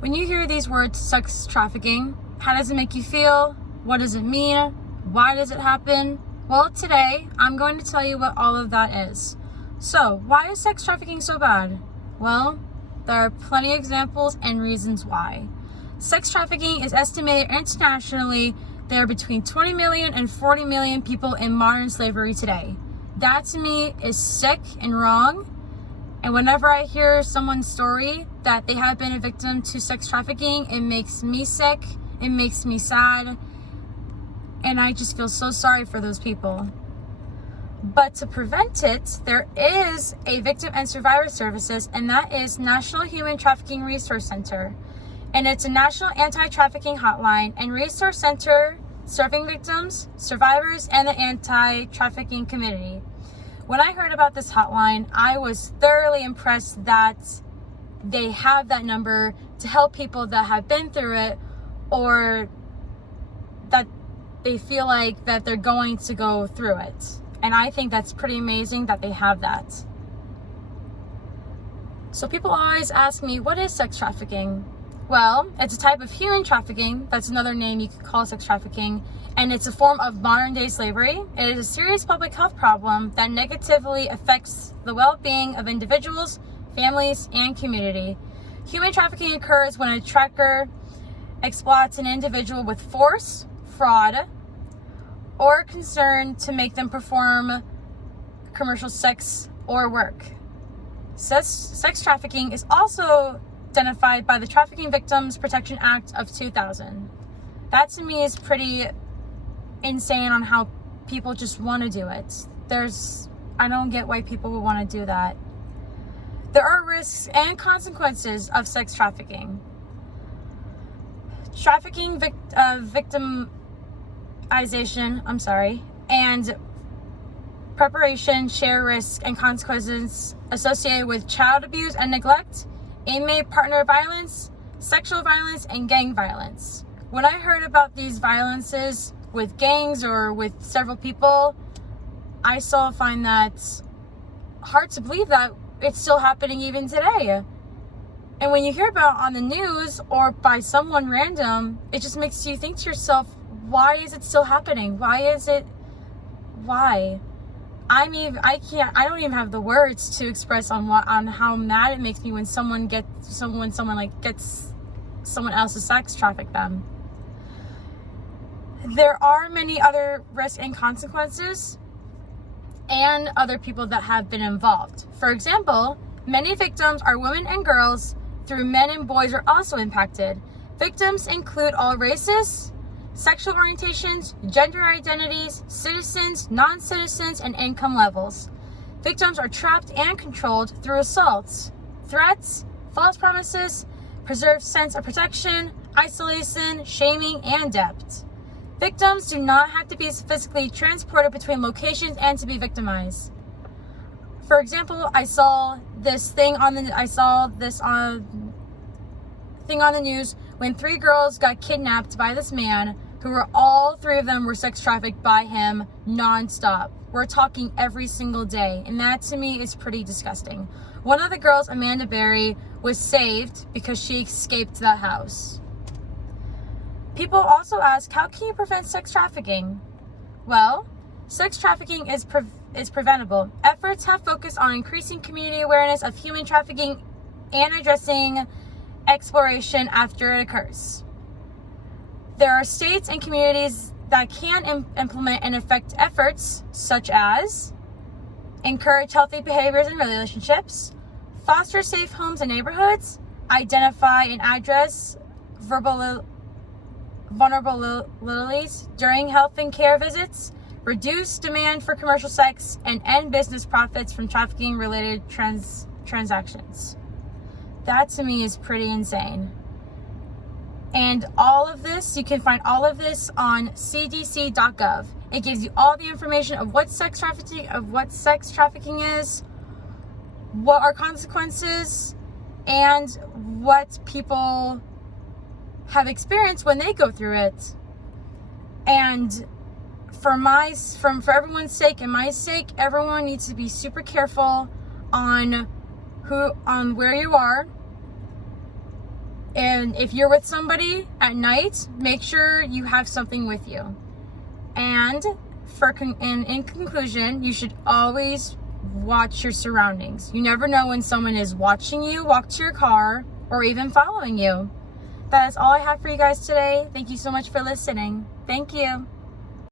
When you hear these words, sex trafficking, how does it make you feel? What does it mean? Why does it happen? Well, today I'm going to tell you what all of that is. So, why is sex trafficking so bad? Well, there are plenty of examples and reasons why. Sex trafficking is estimated internationally there are between 20 million and 40 million people in modern slavery today. That to me is sick and wrong. And whenever I hear someone's story that they have been a victim to sex trafficking, it makes me sick, it makes me sad, and I just feel so sorry for those people. But to prevent it, there is a victim and survivor services, and that is National Human Trafficking Resource Center. And it's a national anti-trafficking hotline and resource center serving victims, survivors, and the anti-trafficking community. When I heard about this hotline, I was thoroughly impressed that they have that number to help people that have been through it, or that they feel like that they're going to go through it. And I think that's pretty amazing that they have that. So people always ask me, what is sex trafficking? Well, it's a type of human trafficking. That's another name you could call sex trafficking. And it's a form of modern day slavery. It is a serious public health problem that negatively affects the well-being of individuals, families, and community. Human trafficking occurs when a tracker exploits an individual with force, fraud, or concern to make them perform commercial sex or work. Sex trafficking is also identified by the Trafficking Victims Protection Act of 2000. That to me is pretty insane on how people just want to do it. I don't get why people would want to do that. There are risks and consequences of sex trafficking. Trafficking victimization, and preparation share risks and consequences associated with child abuse and neglect, inmate partner violence, sexual violence, and gang violence. When I heard about these violences with gangs or with several people, I still find that hard to believe that it's still happening even today. And when you hear about it on the news or by someone random, it just makes you think to yourself, why is it still happening? Why? I don't even have the words to express on how mad it makes me when someone gets someone else to sex traffic them. There are many other risks and consequences and other people that have been involved. For example, many victims are women and girls, through men and boys are also impacted. Victims include all races, sexual orientations, gender identities, citizens, non-citizens, and income levels. Victims are trapped and controlled through assaults, threats, false promises, preserved sense of protection, isolation, shaming, and debt. Victims do not have to be physically transported between locations and to be victimized. For example, I saw this thing on the news when 3 girls got kidnapped by this man, who were all 3 of them were sex trafficked by him nonstop. We're talking every single day, and that to me is pretty disgusting. One of the girls, Amanda Berry, was saved because she escaped that house. People also ask, how can you prevent sex trafficking? Well, sex trafficking is preventable. Efforts have focused on increasing community awareness of human trafficking and addressing exploration after it occurs. There are states and communities that can implement and affect efforts such as encourage healthy behaviors and relationships, foster safe homes and neighborhoods, identify and address vulnerabilities during health and care visits, reduce demand for commercial sex, and end business profits from trafficking-related transactions. That to me is pretty insane. And all of this, you can find all of this on cdc.gov. It gives you all the information of what sex trafficking is, what are consequences, and what people have experienced when they go through it. And for everyone's sake and my sake, everyone needs to be super careful on where you are. And if you're with somebody at night, make sure you have something with you. And in conclusion, you should always watch your surroundings. You never know when someone is watching you walk to your car or even following you. That is all I have for you guys today. Thank you so much for listening. Thank you.